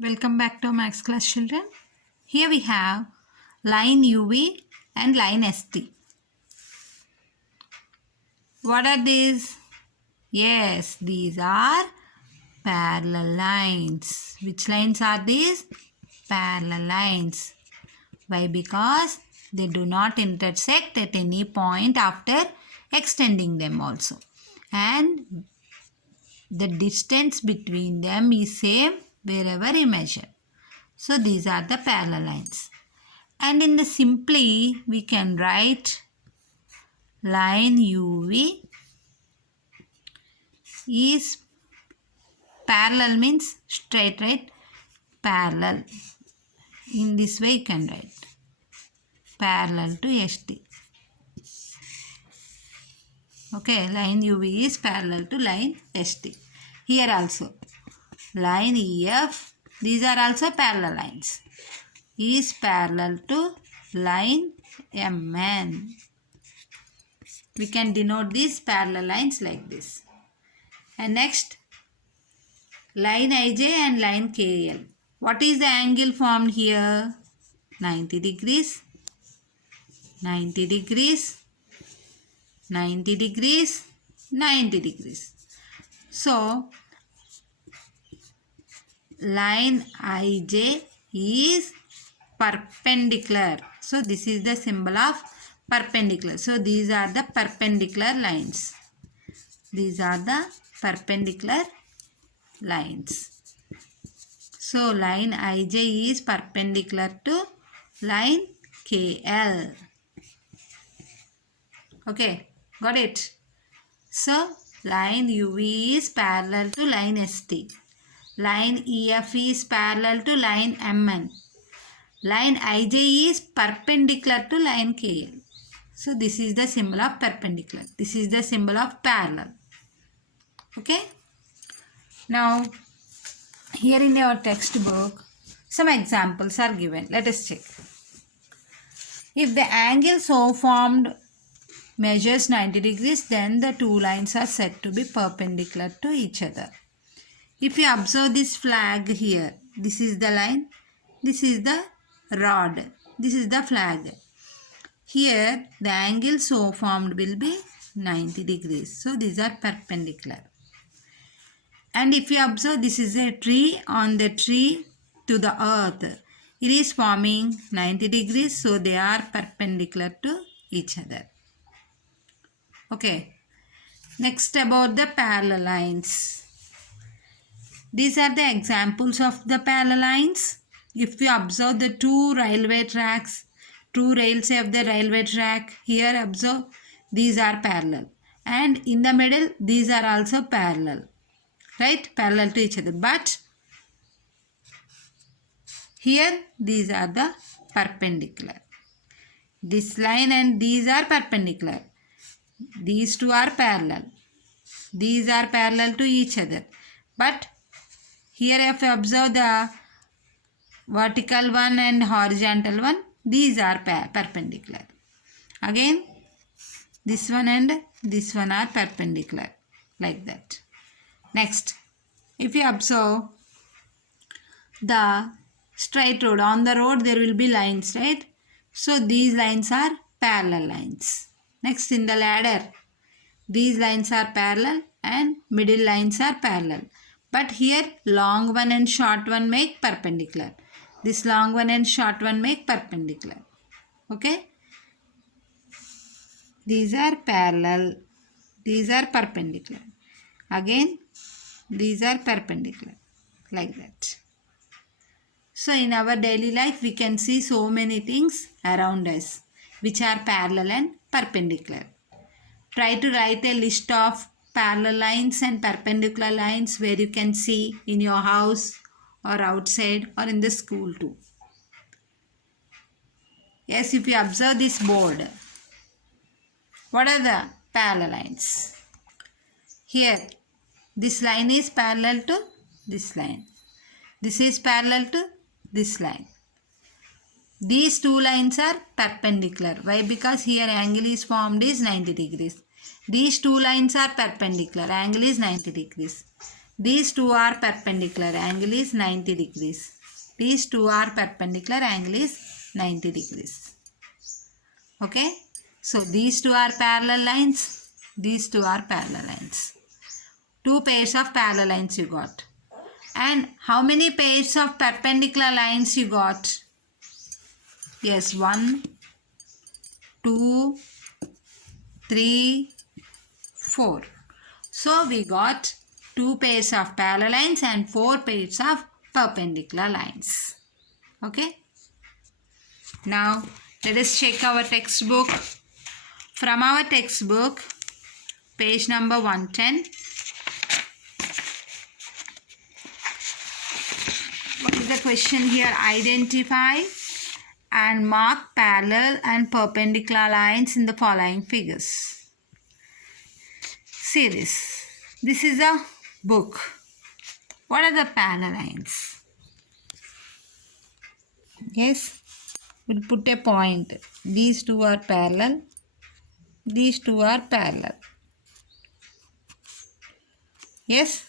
Welcome back to Max Class children. Here we have line UV and line ST. What are these? Yes, these are parallel lines. Which lines are these? Parallel lines. Why? Because they do not intersect at any point after extending them also. And the distance between them is same wherever you measure. So these are the parallel lines. And in the simply we can write line UV is parallel means straight, right? Parallel. In this way you can write parallel to ST. Okay, line UV is parallel to line ST. Here also line EF, these are also parallel lines, is parallel to line MN. We can denote these parallel lines like this. And next, line IJ and line KL. What is the angle formed here? 90 degrees, 90 degrees, 90 degrees, 90 degrees. So, line IJ is perpendicular. So, this is the symbol of perpendicular. So, these are the perpendicular lines. These are the perpendicular lines. So, line IJ is perpendicular to line KL. Okay, got it? So, line UV is parallel to line ST. Line EF is parallel to line MN. Line IJ is perpendicular to line KL. So, this is the symbol of perpendicular. This is the symbol of parallel. Okay? Now, here in your textbook, some examples are given. Let us check. If the angle so formed measures 90 degrees, then the two lines are said to be perpendicular to each other. If you observe this flag here, this is the line, this is the rod, this is the flag. Here, the angle so formed will be 90 degrees. So, these are perpendicular. And if you observe, this is a tree, on the tree to the earth, it is forming 90 degrees, so they are perpendicular to each other. Okay. Next, about the parallel lines. These are the examples of the parallel lines. If you observe the two railway tracks, two rails of the railway track, here observe, these are parallel. And in the middle, these are also parallel. Right? Parallel to each other. But here, these are the perpendicular. This line and these are perpendicular. These two are parallel. These are parallel to each other. But here if you observe the vertical one and horizontal one, these are perpendicular. Again, this one and this one are perpendicular. Like that. Next, if you observe the straight road, on the road there will be lines, right? So, these lines are parallel lines. Next, in the ladder, these lines are parallel and middle lines are parallel. But here, long one and short one make perpendicular. This long one and short one make perpendicular. Okay? These are parallel. These are perpendicular. Again, these are perpendicular. Like that. So, in our daily life, we can see so many things around us which are parallel and perpendicular. Try to write a list of parallel lines and perpendicular lines where you can see in your house or outside or in the school too. Yes, if you observe this board, what are the parallel lines? Here, this line is parallel to this line. This is parallel to this line. These two lines are perpendicular. Why? Because here angle is formed is 90 degrees. These two lines are perpendicular. Angle is 90 degrees. These two are perpendicular. Angle is 90 degrees. These two are perpendicular. Angle is 90 degrees. Okay. So these two are parallel lines. These two are parallel lines. Two pairs of parallel lines you got. And how many pairs of perpendicular lines you got? Yes, 1, 2, 3, 4. So we got 2 pairs of parallel lines and 4 pairs of perpendicular lines. Okay. Now let us check our textbook. From our textbook, page number 110. What is the question here? Identify and mark parallel and perpendicular lines in the following figures. See this. This is a book. What are the parallel lines? Yes, we'll put a point. These two are parallel. These two are parallel. Yes.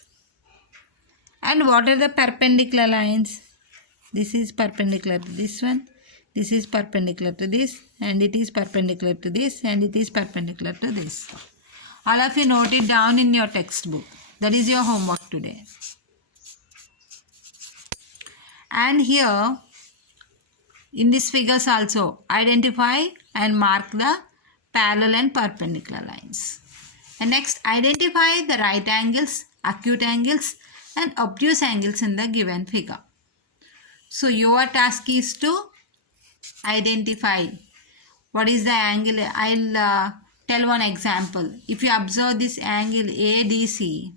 And what are the perpendicular lines? This is perpendicular to this one. This is perpendicular to this. And it is perpendicular to this. And it is perpendicular to this. All of you note it down in your textbook. That is your homework today. And here, in these figures also, identify and mark the parallel and perpendicular lines. And next, identify the right angles, acute angles, and obtuse angles in the given figure. So your task is to identify what is the angle. I'll tell one example. If you observe this angle ADC,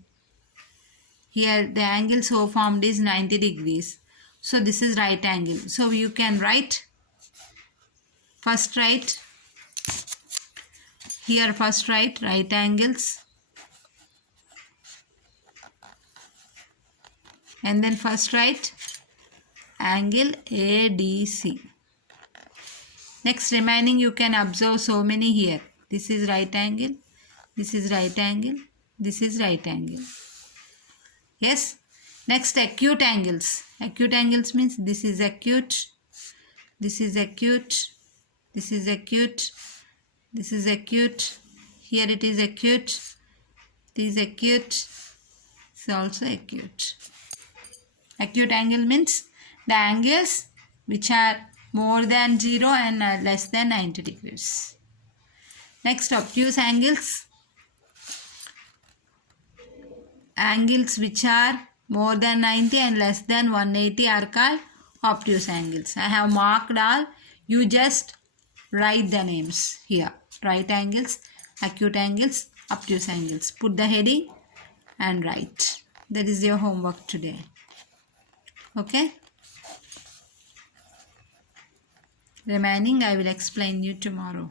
here the angle so formed is 90 degrees. So this is right angle. So you can write, first write here, first write right angles. And then first write angle ADC. Next remaining you can observe so many here. This is right angle. This is right angle. This is right angle. Yes. Next acute angles. Acute angles means this is acute. This is acute. This is acute. This is acute. Here it is acute. This is acute. It's also acute. Acute angle means the angles which are more than 0 and less than 90 degrees. Next, obtuse angles. Angles which are more than 90 and less than 180 are called obtuse angles. I have marked all. You just write the names here. Right angles, acute angles, obtuse angles. Put the heading and write. That is your homework today. Okay. Remaining I will explain you tomorrow.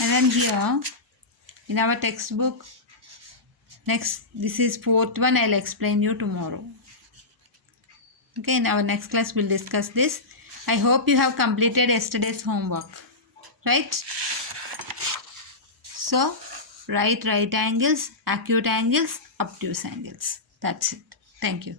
And then here in our textbook, next, this is fourth one. I'll explain you tomorrow. Okay, in our next class we'll discuss this. I hope you have completed yesterday's homework, right? So write right angles, acute angles, obtuse angles. That's it. Thank you.